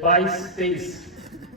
22-23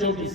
24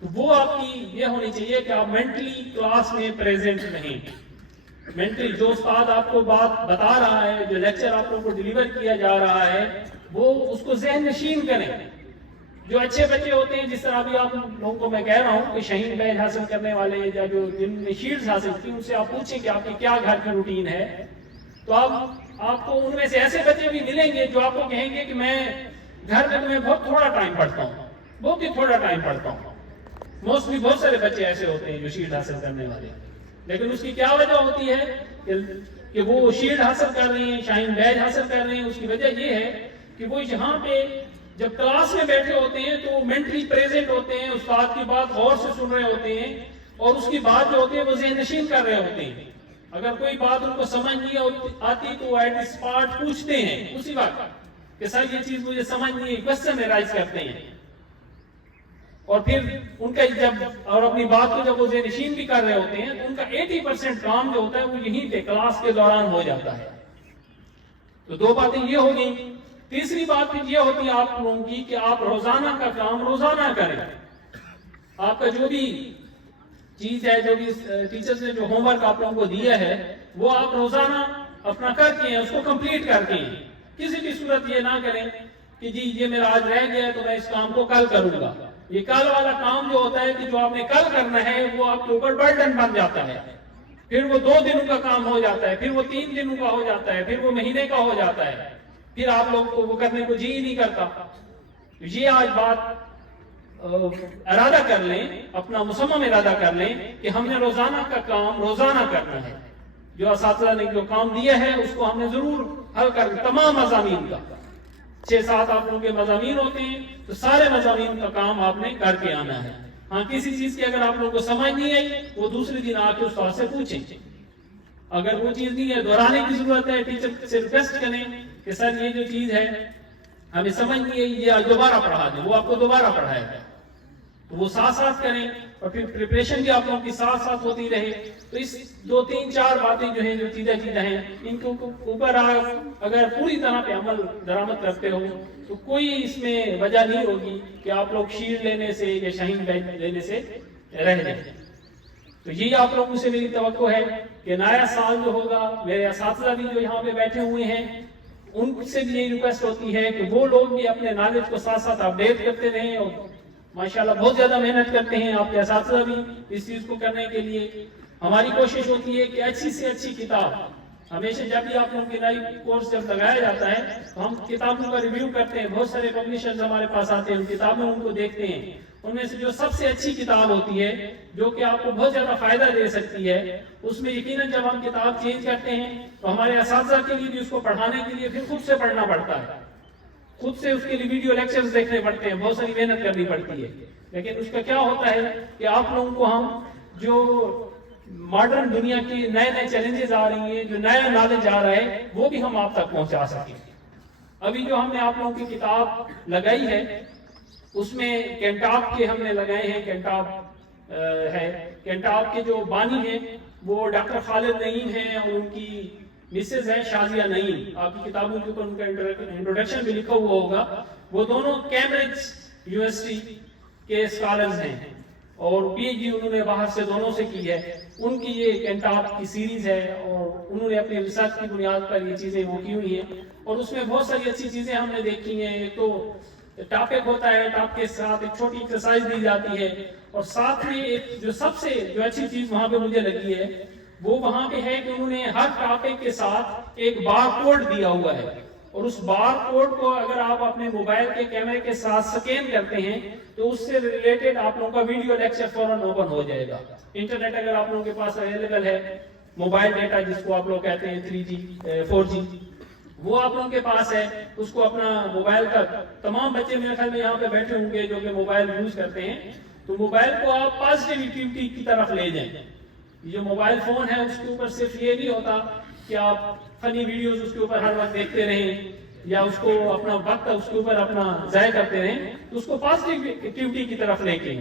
تو وہ آپ کی یہ ہونی چاہیے کہ آپ مینٹلی کلاس میں پریزنٹ نہیں، مینٹلی جو استاد آپ کو بات بتا رہا ہے، جو لیکچر آپ لوگوں کو ڈیلیور کیا جا رہا ہے، وہ اس کو ذہن نشین کریں۔ جو اچھے بچے ہوتے ہیں، جس طرح ابھی آپ لوگوں کو میں کہہ رہا ہوں کہ شہین بیج حاصل کرنے والے یا جو جن نے شیلڈز حاصل کی، ان سے آپ پوچھیں کہ آپ کی کیا گھر کی روٹین ہے، تو آپ کو ان میں سے ایسے بچے بھی ملیں گے جو آپ کو کہیں گے کہ میں گھر میں تمہیں بہت تھوڑا ٹائم پڑھتا ہوں، بہت ہی تھوڑا ٹائم پڑھتا ہوں۔ موسٹلی بہت سارے بچے ایسے ہوتے ہیں جو شیلڈ حاصل کرنے والے، لیکن اس کی کیا وجہ ہوتی ہے کہ وہ شیلڈ حاصل کر رہے ہیں، شاہین بیج حاصل کر رہے ہیں۔ اس کی وجہ یہ ہے کہ وہ یہاں پہ جب کلاس میں بیٹھے ہوتے ہیں تو وہ مینٹلی پریزنٹ ہوتے ہیں، استاد کی بات غور سے سن رہے ہوتے ہیں، اور اس کی بات جو ہوتی ہے وہ ذہن نشین کر رہے ہوتے ہیں۔ اگر کوئی بات ان کو سمجھ نہیں آتی تو وہ ایٹ دی اسپاٹ پوچھتے ہیں اسی وقت کہ سر یہ چیز مجھے سمجھ نہیں ہے، کوسچن رائز کرتے ہیں، اور پھر ان کا اور اپنی بات کو جب وہ ذہن نشین بھی کر رہے ہوتے ہیں تو ان کا 80% کام جو ہوتا ہے وہ یہیں پہ کلاس کے دوران ہو جاتا ہے۔ تو دو باتیں یہ ہو گئی۔ تیسری بات یہ ہوتی ہے آپ لوگوں کی کہ آپ روزانہ کا کام روزانہ کریں۔ آپ کا جو بھی چیز ہے، جو بھی ٹیچرز نے جو ہوم ورک آپ لوگوں کو دیا ہے، وہ آپ روزانہ اپنا کر کے اس کو کمپلیٹ کر کے، کسی بھی صورت یہ نہ کریں کہ جی یہ میرا آج رہ گیا تو میں اس کام کو کل کروں گا۔ یہ کل والا کام جو ہوتا ہے کہ جو آپ نے کل کرنا ہے وہ آپ کے اوپر برڈن بن جاتا ہے، پھر وہ 2 دنوں کا کام ہو جاتا ہے، پھر وہ 3 دنوں کا ہو جاتا ہے، پھر وہ مہینے کا ہو جاتا ہے، پھر آپ لوگ کو وہ کرنے کو جی ہی نہیں کرتا۔ یہ آج بات ارادہ کر لیں، اپنا مصمم ارادہ کر لیں کہ ہم نے روزانہ کا کام روزانہ کرنا ہے۔ جو اساتذہ نے جو کام دیا ہے اس کو ہم نے ضرور حل کر تمام مضامین کا 6-7 آپ لوگوں کے مضامین ہوتے ہیں تو سارے مضامین کا کام آپ نے کر کے آنا ہے۔ ہاں کسی چیز کی اگر آپ لوگوں کو سمجھ نہیں آئی وہ دوسرے دن آ کے استاد سے پوچھیں، اگر وہ چیز نہیں ہے دہرانے کی ضرورت ہے ٹیچر سے ریکویسٹ کریں کہ سر یہ جو چیز ہے ہمیں سمجھ نہیں آئی، یہ دوبارہ پڑھا دیں، وہ آپ کو دوبارہ پڑھائے گا۔ تو وہ ساتھ ساتھ کریں، اور پھر پریپریشن بھی آپ لوگوں کی ساتھ ساتھ ہوتی رہے۔ تو اس 2-3-4 باتیں جو ہیں جو چیزیں ہیں ان کے اوپر آپ اگر پوری طرح پہ عمل درآمد کرتے ہو تو کوئی اس میں وجہ نہیں ہوگی کہ آپ لوگ شیلڈ لینے سے یا شاہین بیج لینے سے رہ جائیں۔ تو یہی آپ لوگوں سے میری توقع ہے کہ نیا سال جو ہوگا، میرے اساتذہ بھی جو یہاں پہ بیٹھے ہوئے ہیں ان سے بھی یہی ریکویسٹ ہوتی ہے کہ وہ لوگ بھی اپنے نالج کو ساتھ ساتھ اپڈیٹ کرتے رہیں، اور ماشاءاللہ بہت زیادہ محنت کرتے ہیں آپ کے اساتذہ بھی اس چیز کو کرنے کے لیے۔ ہماری کوشش ہوتی ہے کہ اچھی سے اچھی کتاب، ہمیشہ جب بھی آپ لوگوں کے نئی کورس جب لگایا جاتا ہے تو ہم کتابوں کا ریویو کرتے ہیں، بہت سارے پبلشرز ہمارے پاس آتے ہیں، ان کتابوں ان کو دیکھتے ہیں، ان میں سے جو سب سے اچھی کتاب ہوتی ہے جو کہ آپ کو بہت زیادہ فائدہ دے سکتی ہے، اس میں یقیناً جب ہم کتاب چینج کرتے ہیں تو ہمارے اساتذہ کے لیے بھی اس کو پڑھانے کے لیے پھر خود سے پڑھنا پڑتا ہے، خود سے اس کے لیے ویڈیو لیکچرز دیکھنے پڑتے ہیں، بہت ساری محنت کرنی پڑتی ہے۔ لیکن اس کا کیا ہوتا ہے کہ آپ لوگوں کو ہم جو ماڈرن دنیا کی نئے چیلنجز آ رہی ہیں، جو نیا نالج آ رہا ہے وہ بھی ہم آپ تک پہنچا سکیں۔ ابھی جو ہم نے آپ لوگوں کی کتاب لگائی ہے اس میں کینٹاپ کے ہم نے لگائے ہیں، کینٹاپ ہے، کینٹاپ کے جو بانی ہیں وہ ڈاکٹر خالد نعیم ہیں اور ان کی مسز ہے شازیہ نعیم۔ آپ کی کتابوں کے اوپر ان کا انٹروڈکشن بھی لکھا ہوا ہوگا۔ وہ دونوں کیمبرج یونیورسٹی کے اسکالرز ہیں اور پی ایچ ڈی انہوں نے باہر سے دونوں سے کی ہے۔ ان کی یہ کینٹاپ کی سیریز ہے اور انہوں نے اپنی ریسرچ کی بنیاد پر یہ چیزیں وہ کی ہوئی ہیں، اور اس میں بہت ساری اچھی چیزیں ہم نے دیکھی ہیں۔ ایک تو ٹاپک ہوتا ہے، ٹاپک کے ساتھ ایک چھوٹی ایکسرسائز دی جاتی ہے، اور ساتھ میں ایک جو سب سے جو اچھی چیز وہاں پہ مجھے لگی ہے وہ وہاں پہ ہے کہ انہوں نے ہر ٹاپک کے ساتھ ایک بار کوڈ دیا ہوا ہے، اور اس بار کوڈ کو اگر آپ اپنے موبائل کے کیمرے کے ساتھ سکین کرتے ہیں تو اس سے ریلیٹڈ آپ لوگوں کا ویڈیو لیکچر فوراً اوپن ہو جائے گا۔ انٹرنیٹ اگر آپ لوگوں کے پاس اویلیبل ہے، موبائل ڈیٹا جس کو آپ لوگ کہتے ہیں 3G 4G، وہ آپ لوگوں کے پاس ہے، اس کو اپنا موبائل کا تمام بچے میرے خیال میں یہاں پہ بیٹھے ہوں گے جو کہ موبائل یوز کرتے ہیں، تو موبائل کو آپ پازیٹیوٹی کی طرف لے جائیں۔ یہ موبائل فون ہے اس کے اوپر صرف یہ نہیں ہوتا کہ آپ فنی ویڈیوز اس کے اوپر ہر وقت دیکھتے رہیں یا اس کو اپنا وقت اس کے اوپر اپنا ضائع کرتے رہیں، تو اس کو پازیٹیوٹی کی طرف لے کے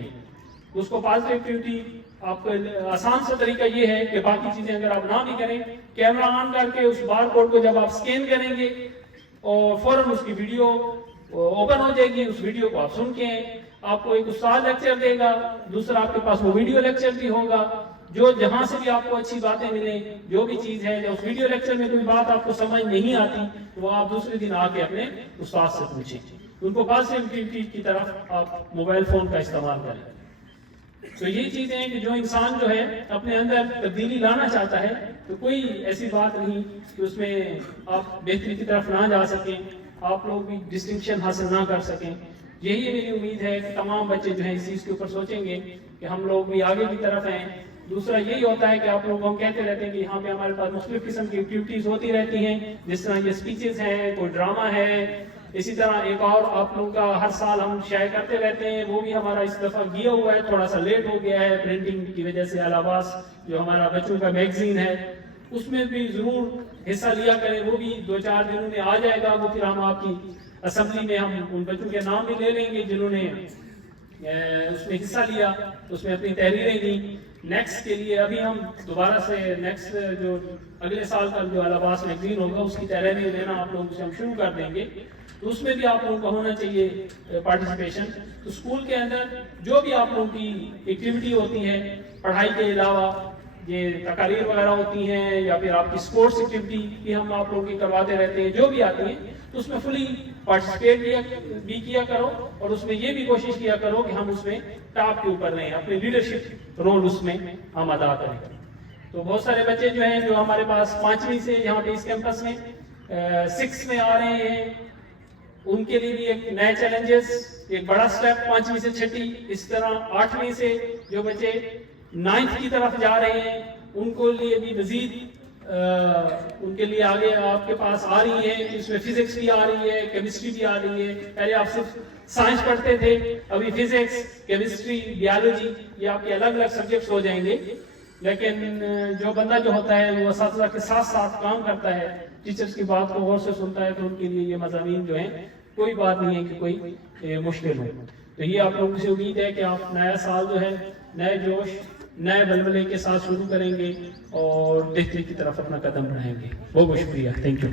اس کو پازیٹیوٹی آپ کو آسان سا طریقہ یہ ہے کہ باقی چیزیں اگر آپ نہ بھی کریں، کیمرہ آن کر کے اس بار کوڈ کو جب آپ سکین کریں گے اور فوراً اس کی ویڈیو اوپن ہو جائے گی، اس ویڈیو کو آپ سن کے آپ کو ایک استاد لیکچر دے گا، دوسرا آپ کے پاس وہ ویڈیو لیکچر بھی ہوگا، جو جہاں سے بھی آپ کو اچھی باتیں ملیں، جو بھی چیز ہے، جو اس ویڈیو لیکچر میں کوئی بات آپ کو سمجھ نہیں آتی تو وہ آپ دوسرے دن آ کے اپنے استاد سے پوچھیں، ان کو پازیٹیوٹی کی طرف آپ موبائل فون کا استعمال کریں۔ تو یہ چیزیں ہیں کہ جو انسان جو ہے اپنے اندر تبدیلی لانا چاہتا ہے تو کوئی ایسی بات نہیں کہ اس میں آپ بہتری کی طرف نہ جا سکیں، آپ لوگ بھی ڈسٹنکشن حاصل نہ کر سکیں۔ یہی میری امید ہے کہ تمام بچے جو ہیں اس چیز کے اوپر سوچیں گے کہ ہم لوگ بھی آگے کی طرف ہیں۔ دوسرا یہی ہوتا ہے کہ آپ لوگ ہم کہتے رہتے ہیں کہ یہاں پہ ہمارے پاس مختلف قسم کی ایکٹیویٹیز ہوتی رہتی ہیں، جس طرح یہ اسپیچز ہیں، کوئی ڈرامہ ہے، اسی طرح ایک اور آپ لوگوں کا ہر سال ہم شائع کرتے رہتے ہیں، وہ بھی ہمارا اس دفعہ گیا ہوا ہے، تھوڑا سا لیٹ ہو گیا ہے پرنٹنگ کی وجہ سے۔ الآواز جو ہمارا بچوں کا میگزین ہے اس میں بھی ضرور حصہ لیا کریں، وہ بھی 2-4 دنوں میں آ جائے گا، وہ پھر ہم آپ کی اسمبلی میں ہم ان بچوں کے نام بھی لے لیں گے جنہوں نے اس میں حصہ لیا، اس میں اپنی تحریریں دی۔ نیکسٹ کے لیے ابھی ہم دوبارہ سے نیکسٹ جو اگلے سال کا جو الآواز میگزین ہوگا اس کی تحریریں لینا آپ لوگوں سے ہم شروع کر دیں گے، تو اس میں بھی آپ لوگوں کا ہونا چاہیے پارٹیسپیشن۔ تو اسکول کے اندر جو بھی آپ لوگوں کی ایکٹیویٹی ہوتی ہے پڑھائی کے علاوہ، یہ تقاریر وغیرہ ہوتی ہیں یا پھر آپ کی اسپورٹس ایکٹیویٹی بھی ہم آپ لوگوں کی کرواتے رہتے ہیں، جو بھی آتی ہیں تو اس میں فلی پارٹیسپیٹ بھی کیا کرو، اور اس میں یہ بھی کوشش کیا کرو کہ ہم اس میں ٹاپ کے اوپر رہیں، اپنے لیڈرشپ رول اس میں ہم ادا کریں۔ تو بہت سارے بچے جو ہیں جو ہمارے پاس 5ویں سے یہاں پہ اس کیمپس میں 6 میں آ رہے ہیں، ان کے لیے بھی ایک نئے چیلنجز، ایک بڑا سٹیپ 5ویں سے 6ٹھی، اس طرح 8ویں سے جو بچے 9th کی طرف جا رہے ہیں ان کو لیے بھی مزید ان کے لیے آگے آپ کے پاس آ رہی ہے، اس میں فزکس بھی آ رہی ہے، کیمسٹری بھی آ رہی ہے۔ پہلے آپ صرف سائنس پڑھتے تھے، ابھی فزکس، کیمسٹری، بیالوجی یہ آپ کے الگ الگ سبجیکٹس ہو جائیں گے، لیکن جو بندہ جو ہوتا ہے وہ اساتذہ کے ساتھ ساتھ کام کرتا ہے، ٹیچرز کی بات کو غور سے سنتا ہے، تو ان کے لیے یہ مضامین جو ہیں کوئی بات نہیں ہے کہ کوئی مشکل ہو۔ تو یہ آپ لوگوں سے امید ہے کہ آپ نیا سال جو ہے نئے جوش، نئے بلبلے کے ساتھ شروع کریں گے اور بہتری کی طرف اپنا قدم بڑھائیں گے۔ بہت بہت شکریہ، تھینک یو۔